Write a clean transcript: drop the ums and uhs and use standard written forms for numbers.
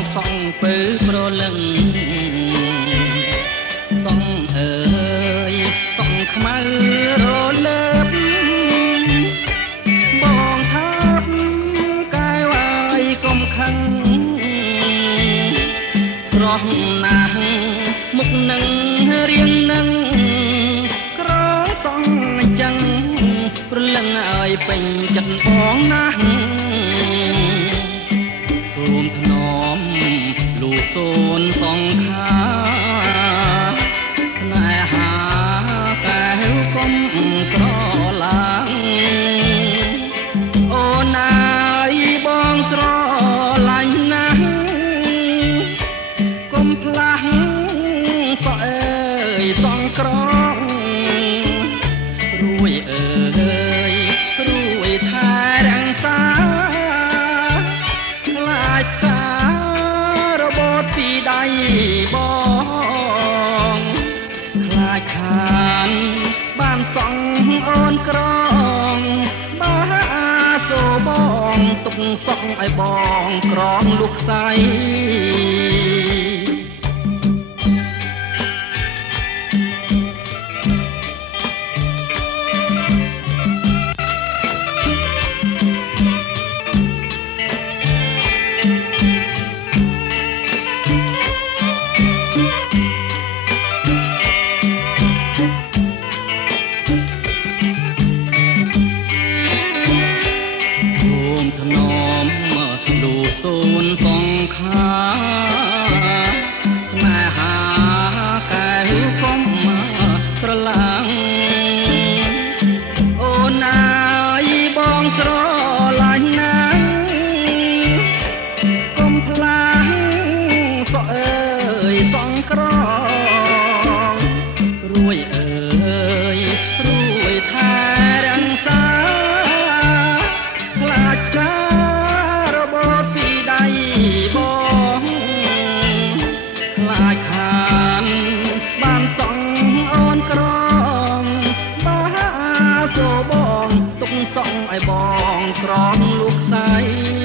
ងសងពើប្រលឹងសងអើយសងខ្មៅរលើបបងថាបកែវអាយកុំខឹងស្រស់ណាស់មុខនឹងរៀងនឹងក្រសងអញ្ចឹងព្រលឹងឲ្យពេញចិត្តបងណាស់សូមថ្នមលូសូនសងខាស្នេហាកែវកុំក្រឡាងអូនណាយបងស្រឡាញ់ណាស់កុំផ្លាស់សក់អើយសងក្រងរួយអើយរួយថែរក្សាខ្លាចការរបូតពីដៃបងខ្លាចខានបានសងអូនក្រងបាសូបងទុកសក់ឲ្យបងក្រងលុះខ្សែសូនសងខាស្នេហាកែវកុំស្រឡាំងអូនណាយបងស្រឡាញ់ណាស់កុំផ្លាស់សក់អើយសងក្រងរួយអើយរួយថែរក្សាខ្លាចការរបូតពីដៃបងខ្លាចខានបានសងអូនក្រងបាសូបងទុកសងឲ្យបងក្រងលូកខ្សែ